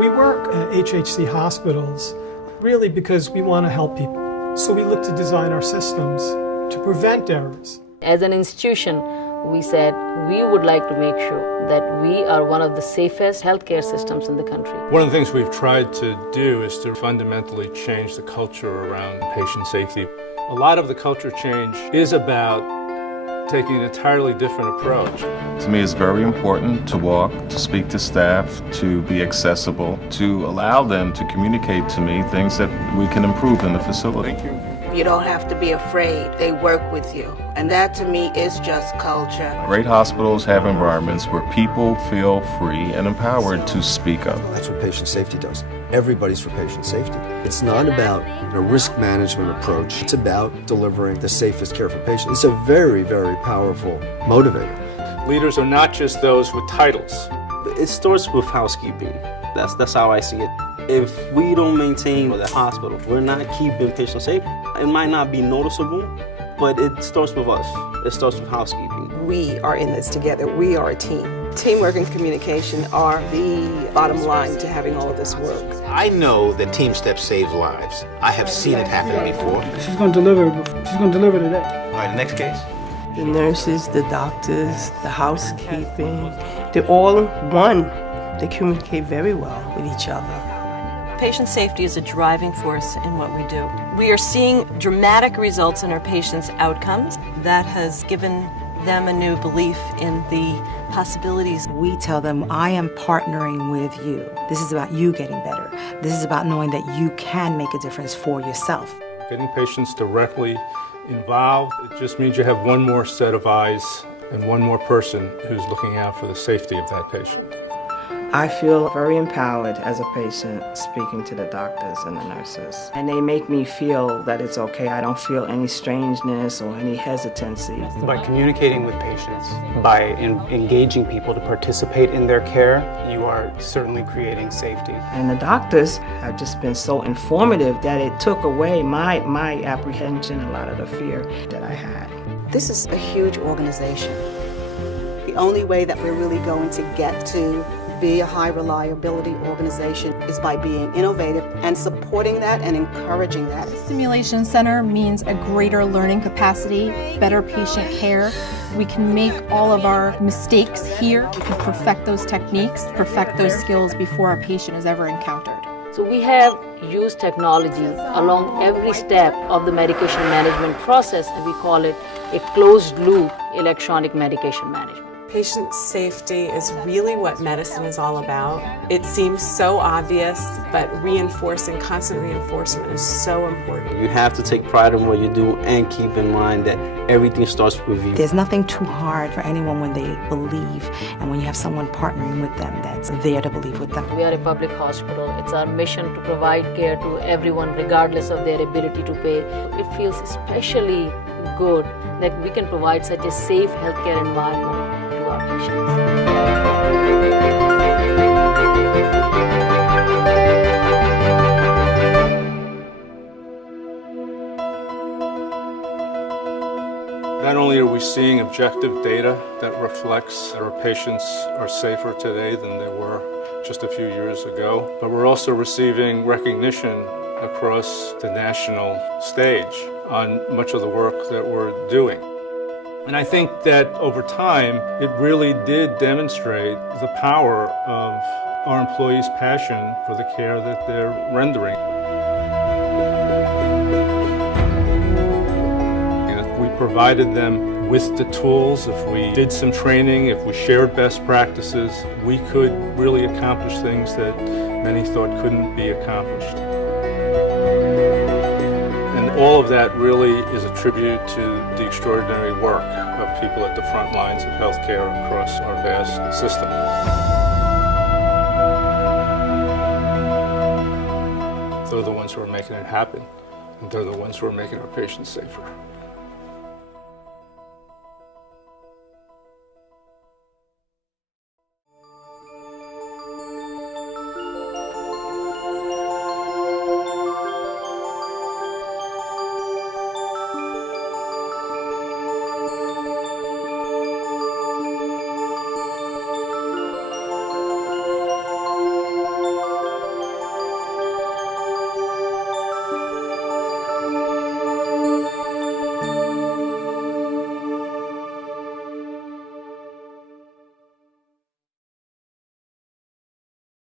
We work at HHC hospitals really because we want to help people. So we look to design our systems to prevent errors. As an institution, we said we would like to make sure that we are one of the safest healthcare systems in the country. One of the things we've tried to do is to fundamentally change the culture around patient safety. A lot of the culture change is about taking an entirely different approach. To me, it's very important to walk, to speak to staff, to be accessible, to allow them to communicate to me things that we can improve in the facility. Thank you. You don't have to be afraid. They work with you. And that to me is just culture. Great hospitals have environments where people feel free and empowered to speak up. That's what patient safety does. Everybody's for patient safety. It's not about a risk management approach. It's about delivering the safest care for patients. It's a very, very powerful motivator. Leaders are not just those with titles. It starts with housekeeping. That's how I see it. If we don't maintain the hospital, we're not keeping patients safe. It might not be noticeable, but it starts with us. It starts with housekeeping. We are in this together. We are a team. Teamwork and communication are the bottom line to having all of this work. I know that Team Steps saves lives. I have seen it happen before. She's going to deliver. She's going to deliver today. All right, the next case. The nurses, the doctors, the housekeeping, they're all one. They communicate very well with each other. Patient safety is a driving force in what we do. We are seeing dramatic results in our patients' outcomes. That has given them a new belief in the possibilities. We tell them, I am partnering with you. This is about you getting better. This is about knowing that you can make a difference for yourself. Getting patients directly involved, it just means you have one more set of eyes and one more person who's looking out for the safety of that patient. I feel very empowered as a patient speaking to the doctors and the nurses. And they make me feel that it's okay. I don't feel any strangeness or any hesitancy. By communicating with patients, by engaging people to participate in their care, you are certainly creating safety. And the doctors have just been so informative that it took away my apprehension, a lot of the fear that I had. This is a huge organization. The only way that we're really going to get to be a high reliability organization is by being innovative and supporting that and encouraging that. Simulation Center means a greater learning capacity, better patient care. We can make all of our mistakes here. We can perfect those techniques, perfect those skills before a patient is ever encountered. So we have used technology along every step of the medication management process, and we call it a closed loop electronic medication management. Patient safety is really what medicine is all about. It seems so obvious, but constant reinforcement is so important. You have to take pride in what you do and keep in mind that everything starts with you. There's nothing too hard for anyone when they believe, and when you have someone partnering with them that's there to believe with them. We are a public hospital. It's our mission to provide care to everyone regardless of their ability to pay. It feels especially good that we can provide such a safe healthcare environment to our patients. Not only are we seeing objective data that reflects that our patients are safer today than they were just a few years ago, but we're also receiving recognition across the national stage on much of the work that we're doing. And I think that over time, it really did demonstrate the power of our employees' passion for the care that they're rendering. If we provided them with the tools, if we did some training, if we shared best practices, we could really accomplish things that many thought couldn't be accomplished. All of that really is a tribute to the extraordinary work of people at the front lines of healthcare across our vast system. They're the ones who are making it happen, and they're the ones who are making our patients safer.